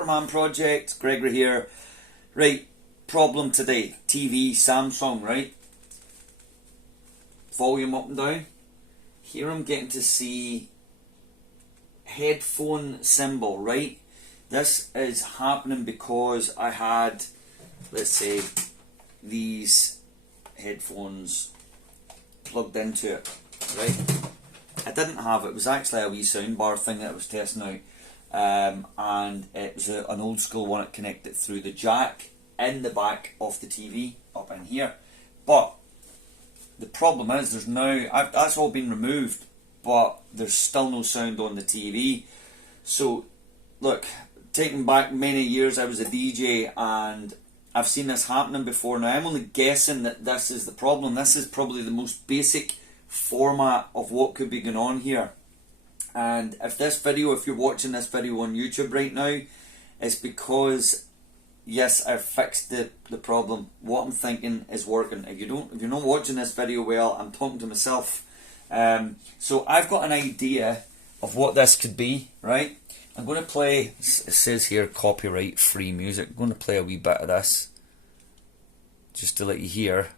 Superman Project, Gregory here. Right, problem today. TV, Samsung, right? Volume up and down. Here I'm getting to see headphone symbol, right? This is happening because I had, let's say, these headphones plugged into it, right? I didn't have it. It was actually a wee soundbar thing that I was testing out. And it was an old school one. It connected through the jack in the back of the TV up in here. But the problem is there's now, that's all been removed, but there's still no sound on the TV. So look, taking back many years, I was a DJ and I've seen this happening before. Now I'm only guessing that this is the problem. This is probably the most basic format of what could be going on here. And if you're watching this video on YouTube right now, it's because yes, I've fixed the problem. What I'm thinking is working. If you're not watching this video well, I'm talking to myself. So I've got an idea of what this could be, right? I'm going to play, it says here copyright free music. I'm going to play a wee bit of this just to let you hear.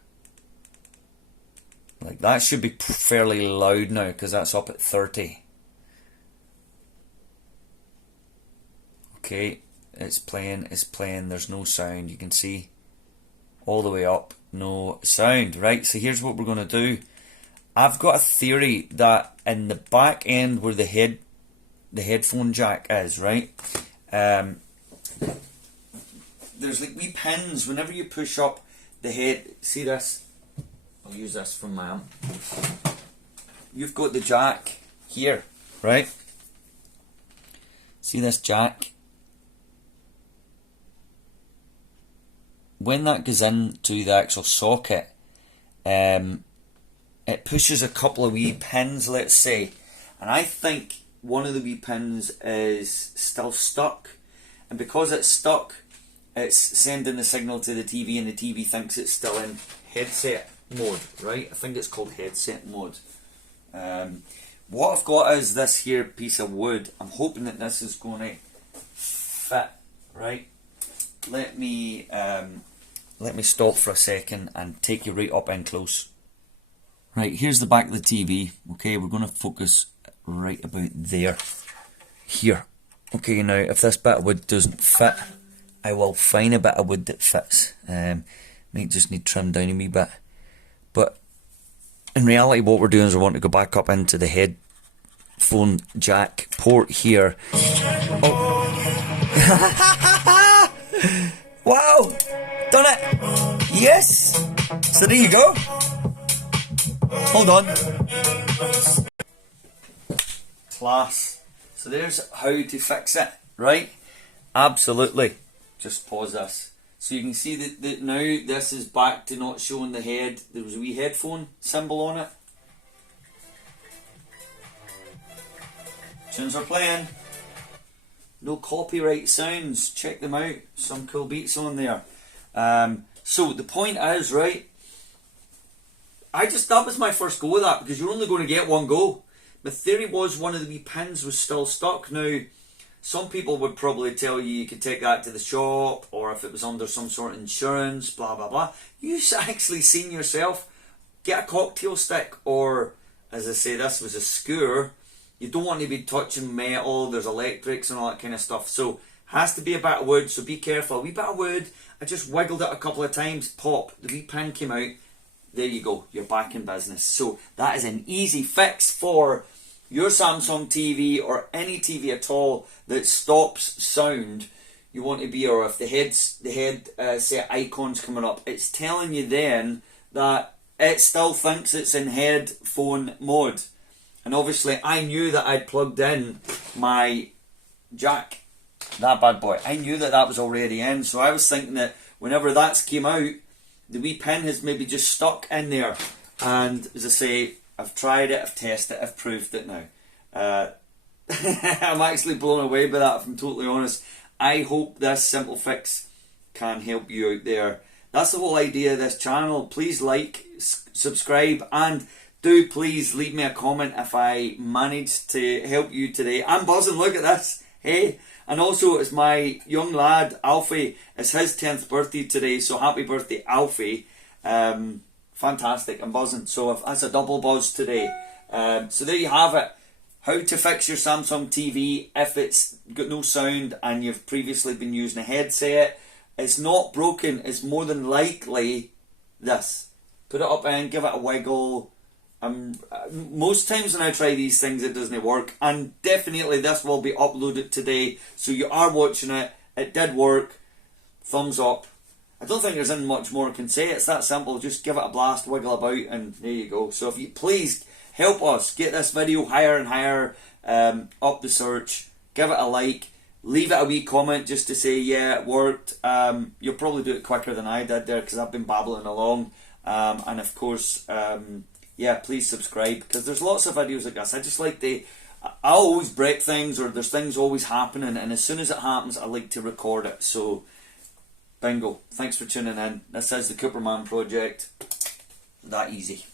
Like, that should be fairly loud now because that's up at 30. Okay, it's playing, there's no sound. You can see all the way up, no sound, right? So here's what we're going to do. I've got a theory that in the back end where the headphone jack is, right? There's like wee pins. Whenever you push up the head, see this? I'll use this from my arm. You've got the jack here, right? See this jack? When that goes into the actual socket, it pushes a couple of wee pins, let's say, and I think one of the wee pins is still stuck, and because it's stuck, it's sending the signal to the TV, and the TV thinks it's still in headset mode, right? I think it's called headset mode. What I've got is this here piece of wood. I'm hoping that this is going to fit, right? Let me stop for a second and take you right up in close. Right, here's the back of the TV. Okay, we're going to focus right about there. Here. Okay, now if this bit of wood doesn't fit, I will find a bit of wood that fits. Might just need trimmed down a wee bit. But in reality, what we're doing is we want to go back up into the headphone jack port here. Oh. Wow! Done it! Yes! So there you go. Hold on. Class. So there's how to fix it, right? Absolutely. Just pause this. So you can see that now this is back to not showing the head. There was a wee headphone symbol on it. Tunes are playing. No copyright sounds. Check them out. Some cool beats on there. So the point is, right, that was my first go with that because you're only going to get one go. The theory was one of the wee pins was still stuck. Now, some people would probably tell you could take that to the shop, or if it was under some sort of insurance, blah, blah, blah. You've actually seen yourself. Get a cocktail stick, or, as I say, this was a skewer. You don't want to be touching metal, there's electrics and all that kind of stuff. So, has to be a bit of wood, so be careful. A wee bit of wood, I just wiggled it a couple of times, pop, the wee pin came out. There you go, you're back in business. So, that is an easy fix for your Samsung TV or any TV at all that stops sound. You want to be, or if the head set icon's coming up, it's telling you then that it still thinks it's in headphone mode. And obviously I knew that I'd plugged in my jack, that bad boy. I knew that was already in, so I was thinking that whenever that's came out, the wee pin has maybe just stuck in there. And as I say, I've tried it, I've tested it, I've proved it now. I'm actually blown away by that, if I'm totally honest. I hope this simple fix can help you out there. That's the whole idea of this channel. Please like, subscribe, and do please leave me a comment if I managed to help you today. I'm buzzing, look at this. Hey, and also it's my young lad Alfie. It's his 10th birthday today, so happy birthday, Alfie! Fantastic, I'm buzzing. So that's a double buzz today. So there you have it. How to fix your Samsung TV if it's got no sound and you've previously been using a headset. It's not broken. It's more than likely this. Put it up and give it a wiggle. Most times when I try these things it doesn't work, and definitely this will be uploaded today, so you are watching it. It did work. Thumbs up. I don't think there's anything much more I can say. It's that simple. Just give it a blast, wiggle about, and there you go. So if you please help us get this video higher and higher up the search, give it a like, leave it a wee comment just to say yeah it worked. You'll probably do it quicker than I did there because I've been babbling along. And of course, yeah, please subscribe because there's lots of videos like this. I just like I always break things, or there's things always happening, and as soon as it happens I like to record it. So bingo, thanks for tuning in. This is the Cooperman Project. That easy.